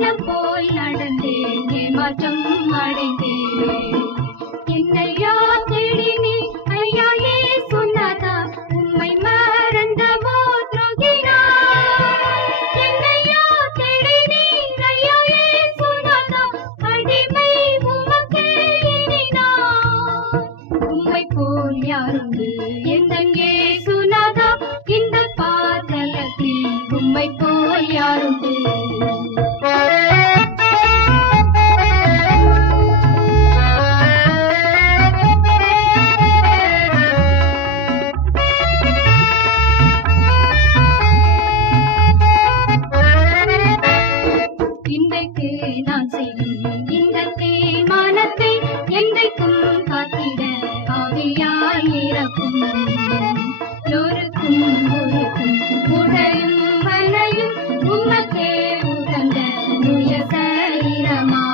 மனம் போல் நடந்தேன், ஏமாற்றம் அடைந்தேன். என்னையா தேடினே ஐயா ஏசுநாதா, உம்மை மறந்தவோ துரோகினார். என்னையா தேடினே ஐயா ஏசுநாதா, அடிமை உமக்கே எண்ணினார். உம்மை போல் யாருண்டு எந்தன் ஏசுநாதா, இந்த பாதலத்தில் உம்மை போல் யாருண்டு. இன்றைக்கு நான் செய்யும் இந்த தீர்மானத்தை என்றைக்கும் காத்திட ஆவியால் நிரப்பும். நொறுக்கும் முறுக்கும் உடையும் வலையும் உமக்கே உகந்த நுய சரீரமா.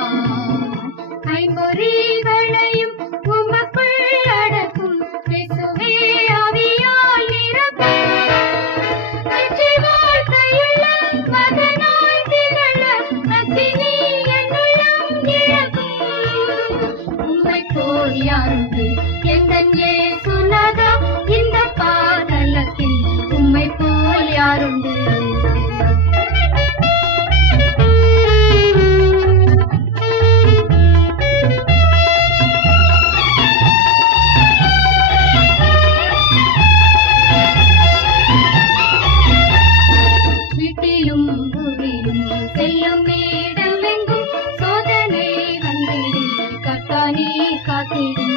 ஐம்பொறிகளையும் உமக்குள் அடக்கும் இயேசுவே ஆவியால் நிரப்பும். வெற்றி வாழ்க்கையுள்ள மகனாய் திகழ அக்கினி என்னுள்ளம் நிரப்பும். உம்மை போல் யாருண்டு எந்தன் இயேசுநாதா, இந்த பாதலத்தில் உம்மை போல் யாருண்டு. வீட்டிலும் ஊரிலும் செல்லும் இடமெங்கும் சோதனை வந்திடும், கர்த்தானே காத்திடும்.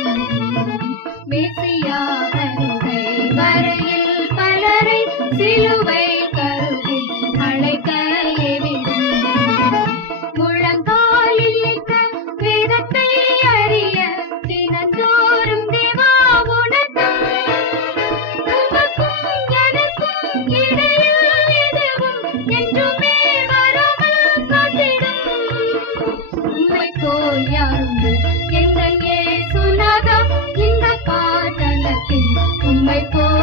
மேசியா வருகை வரையில் பலரை சிலுவை கருவில் அழைக்க ஏவிடும். முழங்காலில் நிற்க வேதத்தை அறிய தினந்தோறும் தேவா உணர்த்தும். உமக்கும் எனக்கும் இடையில் எதுவும் என்றுமே வராமல் காத்திடும். உம்மை போல் யாருண்டு எந்தன் இயேசுநாதா, இந்த பாதலத்தில் உம்மை போல்